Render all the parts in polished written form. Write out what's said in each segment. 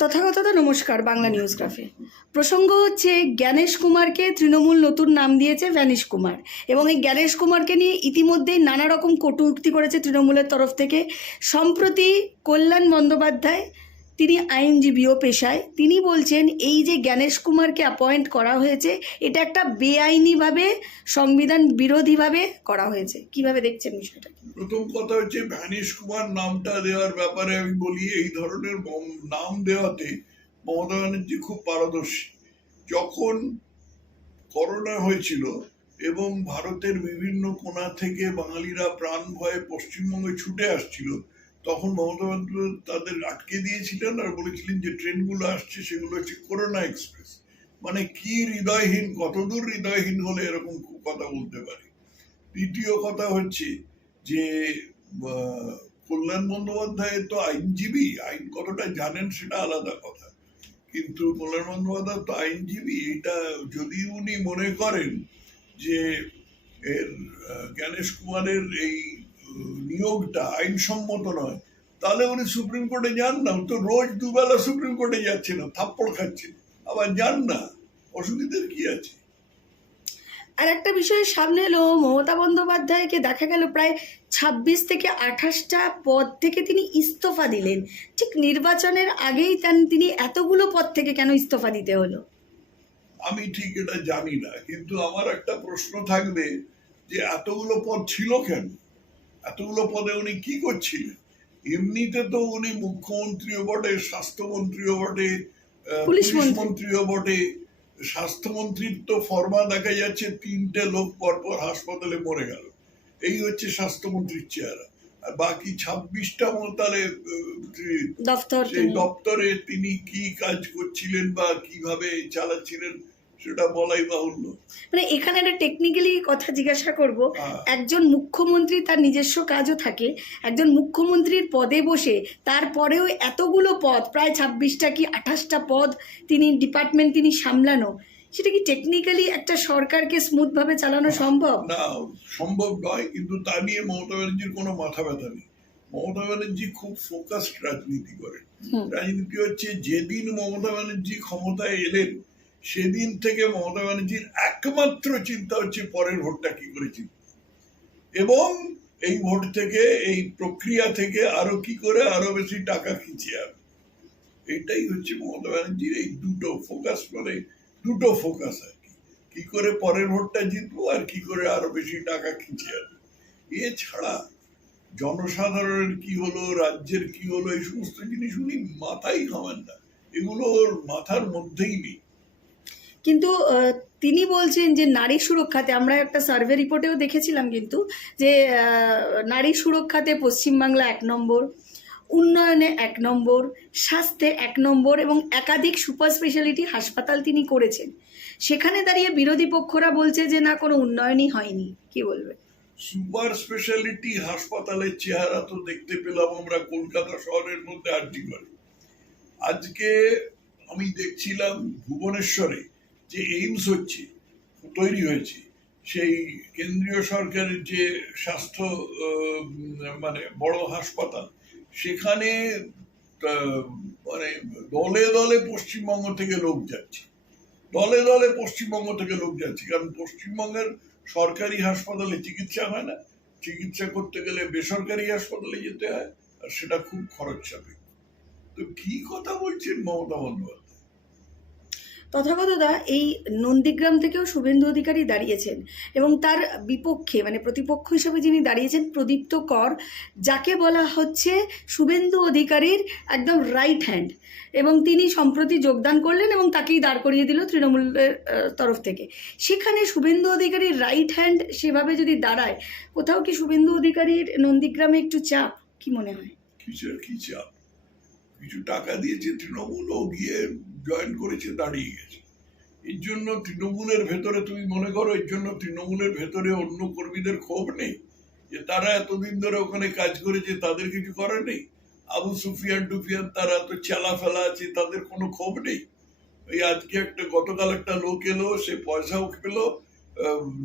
তথাগতদা নমস্কার, বাংলা নিউজগ্রাফে। প্রসঙ্গ হচ্ছে জ্ঞানেশ কুমারকে তৃণমূল নতুন নাম দিয়েছে ভ্যানিশ কুমার, এবং এই জ্ঞানেশ কুমারকে নিয়ে ইতিমধ্যেই নানা রকম কটূক্তি করেছে তৃণমূলের তরফ থেকে। সম্প্রতি কল্যাণ বন্দ্যোপাধ্যায়, তিনি আইনজীবীও পেশায়, তিনি বলছেন এই যে জ্ঞানেশ কুমারকে অ্যাপয়েন্ট করা হয়েছে এটা একটা বেআইনিভাবে, সংবিধান বিরোধীভাবে করা হয়েছে। কিভাবে দেখছেন বিষয়টা? প্রথম কথা হচ্ছে ভ্যানিশ কুমার নামটা দেওয়ার ব্যাপারে আমি বলি, এই ধরনের নাম দেওয়াতে মমতা ব্যানার্জি খুব পারদর্শী। যখন করোনা হয়েছিল এবং ভারতের বিভিন্ন কোণা থেকে বাঙালিরা প্রাণ ভয়ে পশ্চিমবঙ্গে ছুটে আসছিল, তখন মমতা বন্দ্যোপাধ্যায় তাদের আটকে দিয়েছিলেন আর বলেছিলেন যে ট্রেনগুলো আসছে সেগুলো হচ্ছে করোনা এক্সপ্রেস। মানে কি হৃদয়হীন, কতদূর হৃদয়হীন হলে এরকম কথা বলতে পারে। দ্বিতীয় কথা হচ্ছে যে কল্যাণ বন্দ্যোপাধ্যায় তো আইনজীবী, আইন কতটা জানেন সেটা আলাদা কথা, কিন্তু কল্যাণ বন্দ্যোপাধ্যায় তো আইনজীবী। এটা যদি উনি মনে করেন যে এর জ্ঞানেশ কুমারের এই নিয়োগটা আইনসম্মত নয়, তাহলে উনি সুপ্রিম কোর্টে যান না। তো রোজ দুবেলা সুপ্রিম কোর্টে যাচ্ছে না, থাপ্পড় খাচ্ছেন, আবার যান না, অসুবিধার কি আছে? আর একটা বিষয়ের সামনে এলো, মমতা বন্দ্যোপাধ্যায়কে দেখা গেল প্রায় 26 থেকে 28টা পদ থেকে তিনি ইস্তফা দিলেন। ঠিক নির্বাচনের আগেই তিনি এতগুলো পদ থেকে কেন ইস্তফা দিতে হলো? আমি ঠিক এটা জানি না, কিন্তু আমার একটা প্রশ্ন থাকবে যে এতগুলো পদ ছিল কেন? এতগুলো পদে উনি কি করছিলেন? এমনিতে তো উনি মুখ্যমন্ত্রীও বটে, স্বাস্থ্যমন্ত্রীও বটে, পুলিশ মন্ত্রীও বটে। স্বাস্থ্যমন্ত্রীর তো ফর্মা দেখা যাচ্ছে 3টে লোক পরপর হাসপাতালে মরে গেল, এই হচ্ছে স্বাস্থ্যমন্ত্রীর চেহারা। আর বাকি 26টা তাহলে সেই দপ্তরে তিনি কি কাজ করছিলেন বা কিভাবে চালাচ্ছিলেন সেটা বলাই বাহুল্য। মানে এখানে একটা টেকনিক্যালি কথা জিজ্ঞাসা করব, একজন মুখ্যমন্ত্রী তার নিজস্ব কাজও থাকে, একজন মুখ্যমন্ত্রীর পদে বসে তারপরেও এতগুলো পদ, প্রায় 26টা কি 28টা পদ তিনি ডিপার্টমেন্ট তিনি সামলানো, সেটা কি টেকনিক্যালি একটা সরকারকে স্মুথভাবে চালানো সম্ভব? না, সম্ভব নয়, কিন্তু তা নিয়ে মমতা ব্যানার্জির কোনো মাথা ব্যথা নেই। মমতা ব্যানার্জি খুব ফোকাসড রাজনীতি করেন। রাজনীতি হচ্ছে, যেদিন মমতা ব্যানার্জি ক্ষমতায় এলেন সেদিন থেকে মমতা ব্যানার্জির একমাত্র চিন্তা হচ্ছে পরের ভোটটা কি করেছি, এবং এই ভোট থেকে, এই প্রক্রিয়া থেকে আরো কি করে আরো বেশি টাকা খিঁচে আনবে। এটাই হচ্ছে মমতা ব্যানার্জির এই দুটো ফোকাস, মানে দুটো ফোকাস আর কি করে পরের ভোটটা জিতবো আর কি করে আরো বেশি টাকা খিঁচে আনবো। এছাড়া জনসাধারণের কি হলো, রাজ্যের কি হলো, এই সমস্ত জিনিস উনি মাথায় ঘামান না, এগুলো ওর মাথার মধ্যেই নেই। কিন্তু তিনি বলছেন যে নারী সুরক্ষাতে, আমরা একটা সার্ভে রিপোর্টেও দেখেছিলাম কিন্তু, যে নারী সুরক্ষাতে পশ্চিমবাংলা 1 নম্বর, উন্নয়নে 1 নম্বর, স্বাস্থ্যে 1 নম্বর, এবং একাধিক সুপার স্পেশালিটি হাসপাতাল তিনি করেছেন। সেখানে দাঁড়িয়ে বিরোধী পক্ষরা বলছে যে না, কোনো উন্নয়নই হয়নি। কি বলবে? সুপার স্পেশালিটি হাসপাতালের চেহারা তো দেখতে পেলাম আমরা কলকাতা শহরের মধ্যে আরজি করে। আজকে আমি দেখছিলাম ভুবনেশ্বরে যে এইমস হচ্ছে, তৈরি হয়েছে, সেই কেন্দ্রীয় সরকারের যে স্বাস্থ্য মানে বড় হাসপাতাল, সেখানে মানে দলে দলে পশ্চিমবঙ্গ থেকে লোক যাচ্ছে, দলে দলে পশ্চিমবঙ্গ থেকে লোক যাচ্ছে। কারণ পশ্চিমবঙ্গের সরকারি হাসপাতালে চিকিৎসা হয় না, চিকিৎসা করতে গেলে বেসরকারি হাসপাতালে যেতে হয়, আর সেটা খুব খরচ সাপেক্ষ। তো কি কথা বলছেন মমতা বন্দ্যোপাধ্যায়? তথাগতদা, এই নন্দীগ্রাম থেকেও শুভেন্দু অধিকারী দাঁড়িয়েছেন, এবং তার বিপক্ষে, মানে প্রতিপক্ষ হিসেবে যিনি দাঁড়িয়েছেন প্রদীপ্ত কর, যাকে বলা হচ্ছে শুভেন্দু অধিকারীর একদম রাইট হ্যান্ড, এবং তিনি সম্প্রতি যোগদান করলেন এবং তাকেই দাঁড় করিয়ে দিল তৃণমূলের তরফ থেকে। সেখানে শুভেন্দু অধিকারীর রাইট হ্যান্ড সেভাবে যদি দাঁড়ায়, কোথাও কি শুভেন্দু অধিকারীর নন্দীগ্রামে একটু চাপ? কি মনে হয়? কিসের কি চাপ? কিছু টাকা দিয়েছে তৃণমূলও গিয়ে জয়েন করেছে, দাঁড়িয়ে গেছে। এর জন্য তৃণমূলের ভেতরে, তুমি মনে করো এর জন্য তৃণমূলের ভেতরে অন্য কর্মীদের ক্ষোভ নেই যে তারা এতদিন ধরে ওখানে কাজ করেছে, তাদের কিছু করার নেই? আবু সুফিয়ান টুফিয়ান তারা তো চেলা ফেলা আছে, তাদের কোনো ক্ষোভ নেই? এই আজকে গতকাল একটা লোক এলো, সে পয়সাও পেলো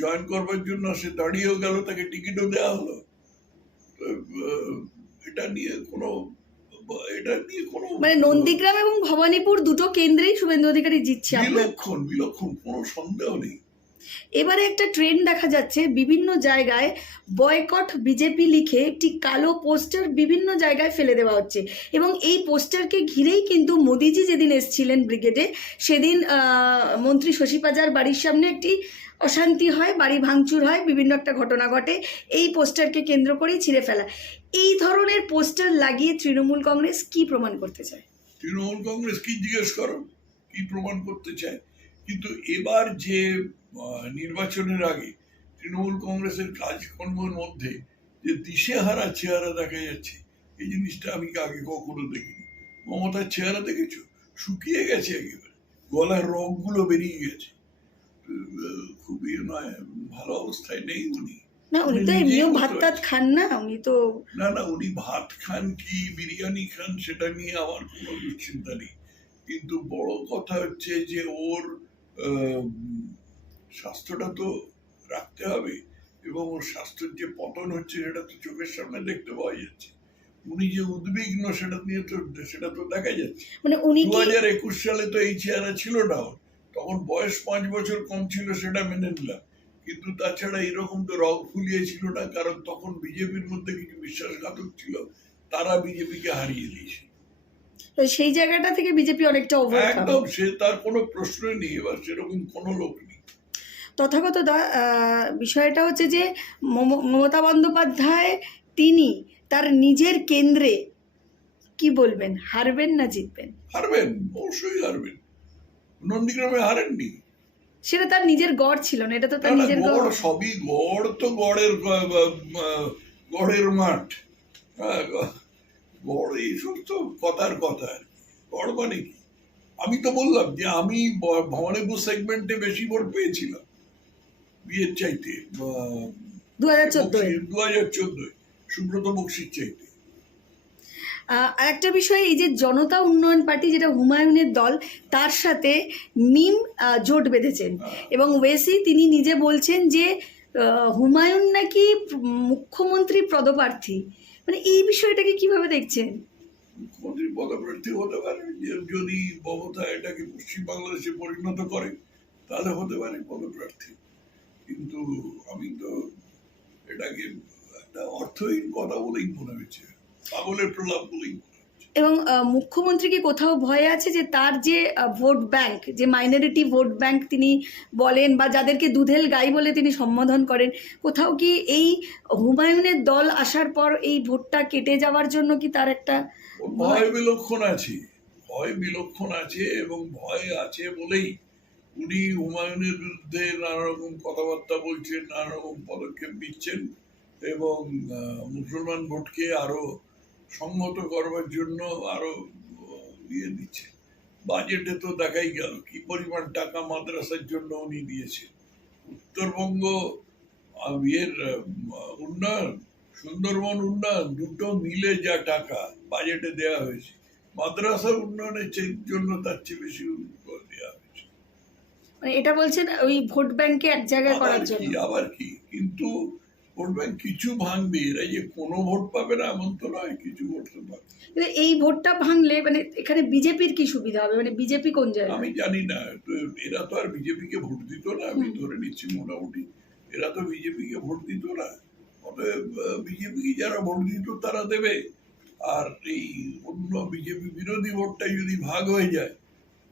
জয়েন করবার জন্য, সে দাঁড়িয়েও গেল, তাকে টিকিটও দেওয়া হলো। এটা নিয়ে কোনো এটা নিয়ে কোনো মানে নন্দীগ্রাম এবং ভবানীপুর দুটো কেন্দ্রেই শুভেন্দু অধিকারী জিতছে আপনার। বিলক্ষণ বিলক্ষণ, কোনো সন্দেহ নেই। এবারে একটা ট্রেন্ড দেখা যাচ্ছে, বিভিন্ন জায়গায় বয়কট বিজেপি লিখে একটি কালো পোস্টার বিভিন্ন জায়গায় ফেলে দেওয়া হচ্ছে, এবং এই পোস্টারকে ঘিরেই কিন্তু মোদিজি যেদিন এসেছিলেন ব্রিগেডে, সেদিন মন্ত্রী শশী পাজার বাড়ির সামনে একটি অশান্তি হয়, বাড়ি ভাঙচুর হয়, বিভিন্ন একটা ঘটনা ঘটে এই পোস্টারকে কেন্দ্র করেই ছিঁড়ে ফেলা। এই ধরনের পোস্টার লাগিয়ে তৃণমূল কংগ্রেস কি প্রমাণ করতে চায়? তৃণমূল কংগ্রেস কি জিজ্ঞেস করো, কি প্রমাণ করতে চায়? কিন্তু এবার যে নির্বাচনের আগে তৃণমূল কংগ্রেসের কাজকর্মের মধ্যে যে দিশেহারা চেহারা দেখা যাচ্ছে, এই জিনিসটা আমি আগে কখনো দেখিনি। মমতার চেহারা দেখেছো? শুকিয়ে গেছে একেবারে, গলার রগগুলো বেরিয়ে গেছে, খুবই নয়, ভালো অবস্থায় নেই উনি। না, উনি তো এমনিও ভাত টাত খান না, উনি তো না, উনি ভাত খান কি বিরিয়ানি খান সেটা নিয়ে আমার কোনো দুশ্চিন্তা নেই, কিন্তু বড় কথা হচ্ছে যে ওর স্বাস্থ্যটা তো রাখতে হবে, এবং ওর স্বাস্থ্যের যে পতন হচ্ছে সেটা তো চোখের সামনে দেখতে পাওয়া যাচ্ছে। উনি যে উদ্বিগ্ন সেটা তো দেখা যাচ্ছে। মানে উনি 2021 সালে তো এই চেহারা ছিল না ওর, তখন বয়স 5 বছর কম ছিল, সেটা মেনে নিলাম, কিন্তু তাছাড়া এরকম তো রগ ফুলিয়েছিল না, কারণ তখন বিজেপির মধ্যে কিছু বিশ্বাসঘাতক ছিল, তারা বিজেপিকে হারিয়ে দিয়েছে। সেই জায়গাটা থেকে বিজেপি অনেকটা ওভারকাম। একদম, সে তার কোনো প্রশ্নই নেই, এবার সেরকম কোনো লোক নেই। তথাগত দা, বিষয়টা হচ্ছে যে মমতা বন্দ্যোপাধ্যায় তিনি তার নিজের কেন্দ্রে কি বলবেন, হারবেন না জিতবেন? হারবেন, অবশ্যই হারবেন। নন্দীগ্রামে হারেননি, সেটা তার নিজের গড় ছিল না, এটা তো তার না, নিজের গড় গড়। সবই গড়, তো গড়ের মাঠ, হ্যাঁ, গড় এইসব তো কথার কথা আর কি। গড় মানে কি? আমি তো বললাম যে আমি ভবানীপুর সেগমেন্টে বেশি ভোট পেয়েছিলাম বিয়ের চাইতে, 2014 2014 সুব্রত বক্সির চাইতে। আর একটা বিষয়, এই যে জনতা উন্নয়ন পার্টি, যেটা হুমায়ুনের দল, তার সাথে মিম জোট বেঁধেছেন, এবং ওয়েসি তিনি নিজে বলছেন যে হুমায়ুন নাকি মুখ্যমন্ত্রী পদপ্রার্থী। মানে এই বিষয়টাকে কিভাবে দেখছেন? মুখ্যমন্ত্রী পদপ্রার্থী হতে পারে, যদি মমতা এটাকে পশ্চিম বাংলাদেশে পরিণত করে তাহলে হতে পারে পদপ্রার্থী, কিন্তু আমি তো এটাকে একটা অর্থহীন কথা বলেই মনে হচ্ছে, পাগলের প্রলাপ বলেই মনে হচ্ছে। এবং মুখ্যমন্ত্রী কি কোথাও ভয় আছে যে তার যে ভোট ব্যাংক, যে মাইনরিটি ভোট ব্যাংক তিনি বলেন, বা যাদেরকে দুধেল গাই বলে তিনি সম্বোধন করেন, কোথাও কি এই হুমায়ুনের দল আসার পর এই ভোটটা কেটে যাওয়ার জন্য কি তার একটা ভয় বিলক্ষণ আছে, ভয় বিলক্ষণ আছে, এবং ভয় আছে বলেই উনি হুমায়ুনের বিরুদ্ধে নানা রকম কথাবার্তা বলছেন, নানা রকম পদক্ষেপ নিচ্ছেন, এবং মুসলমান ভোটকে আরো সংহত করবার জন্য আরো ইয়ে দিচ্ছে। বাজেটে তো দেখাই গেল কি পরিমাণ টাকা মাদ্রাসার জন্য উনি দিয়েছেন। উত্তরবঙ্গ ইয়ের উন্নয়ন, সুন্দরবন উন্নয়ন, দুটো মিলে যা টাকা বাজেটে দেওয়া হয়েছে, মাদ্রাসার উন্নয়নের জন্য তার চেয়ে বেশি দেওয়া হয়েছে। মানে এটা বলছেন ওই ভোট ব্যাংকে এক জায়গায় করার জন্য। আবার কি, কিন্তু ভোট ব্যাংক কিছু ভাঙবে, এরা যে কোনো ভোট পাবে না এমন তো নয়, কিছু ভোট তো পাবে। কিন্তু এই ভোটটা ভাঙলে মানে এখানে বিজেপির কি সুবিধা হবে, মানে বিজেপি কোন জায়গায়? আমি জানি না, তো এরা তো আর বিজেপিকে ভোট দিত না, আমি ধরে নিচ্ছি মোটামুটি এরা তো বিজেপিকে ভোট দিত না, অতএব বিজেপিকে যারা ভোট দিত তারা দেবে, আর এই অন্য বিজেপি বিরোধী ভোটটাই যদি ভাগ হয়ে যায়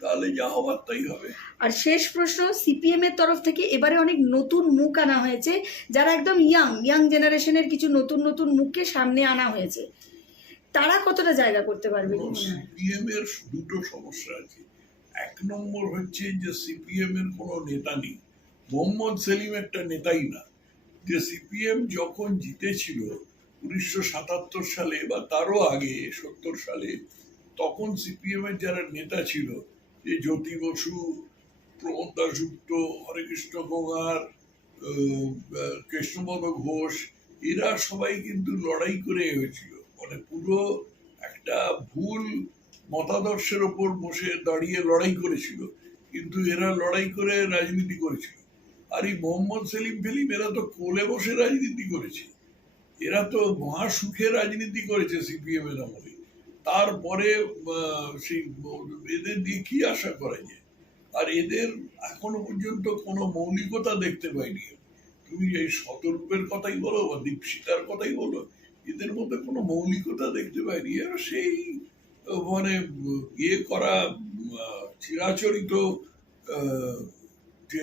তাহলে যা হবার তাই হবে। আর শেষ প্রশ্ন, সিপিএম এর তরফ থেকে এবারে অনেক নতুন মুখ আনা হয়েছে, যারা একদম ইয়াং জেনারেশনের কিছু নতুন মুখকে সামনে আনা হয়েছে, তারা কতটা জায়গা করতে পারবে? সিপিএম এর দুটো সমস্যা আছে। এক নম্বর হচ্ছে যে সিপিএম এর কোনো নেতা নেই, মোহাম্মদ সেলিম একটা নেতাই না। যে সিপিএম যখন জিতেছিল 1977 সালে বা তারও আগে 70 সালে, তখন সিপিএম এর যারা নেতা ছিল, যে জ্যোতি বসু, প্রমোদ দাশগুপ্ত, হরেকৃষ্ণ গঙ্গার, কৃষ্ণপদ ঘোষ, এরা সবাই কিন্তু লড়াই করে হয়েছিল, মানে পুরো একটা ভুল মতাদর্শের ওপর বসে দাঁড়িয়ে লড়াই করেছিল, কিন্তু এরা লড়াই করে রাজনীতি করেছিল। আর এই মোহাম্মদ সেলিম ফেলিম এরা তো কোলে বসে রাজনীতি করেছে, এরা তো মহা সুখে রাজনীতি করেছে সিপিএম এর আমলে। তারপরে সেই এদের দিয়ে কি আশা করা যায়? আর এদের এখনো পর্যন্ত কোনো মৌলিকতা দেখতে পাইনি। তুমি এই শতরূপের কথাই বলো বা দীপশিকার কথাই বলো, এদের মধ্যে কোনো মৌলিকতা দেখতে পাইনি। এরা সেই মানে ইয়ে করা চিরাচরিত যে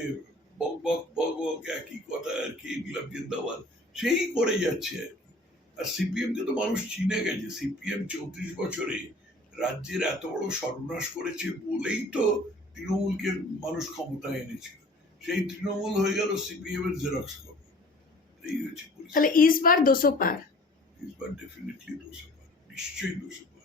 বক বক বক বক একই কথা আর কি, ইনকলাব জিন্দাবাদ সেই করে যাচ্ছে আর কি। আর সিপিএম কে তো মানুষ চিনে গেছে। সিপিএম 34 বছরে রাজ্যের এত বড় সর্বনাশ করেছে বলেই তো তৃণমূলকে মানুষ ক্ষমতায় এনেছিল। সেই তৃণমূল হয়ে গেল সিপিএম এর জেরক্স কপি। এই হচ্ছে তাহলে ইস বার 200 পার। ডেফিনেটলি 200 পার, নিশ্চয়ই 200 পার।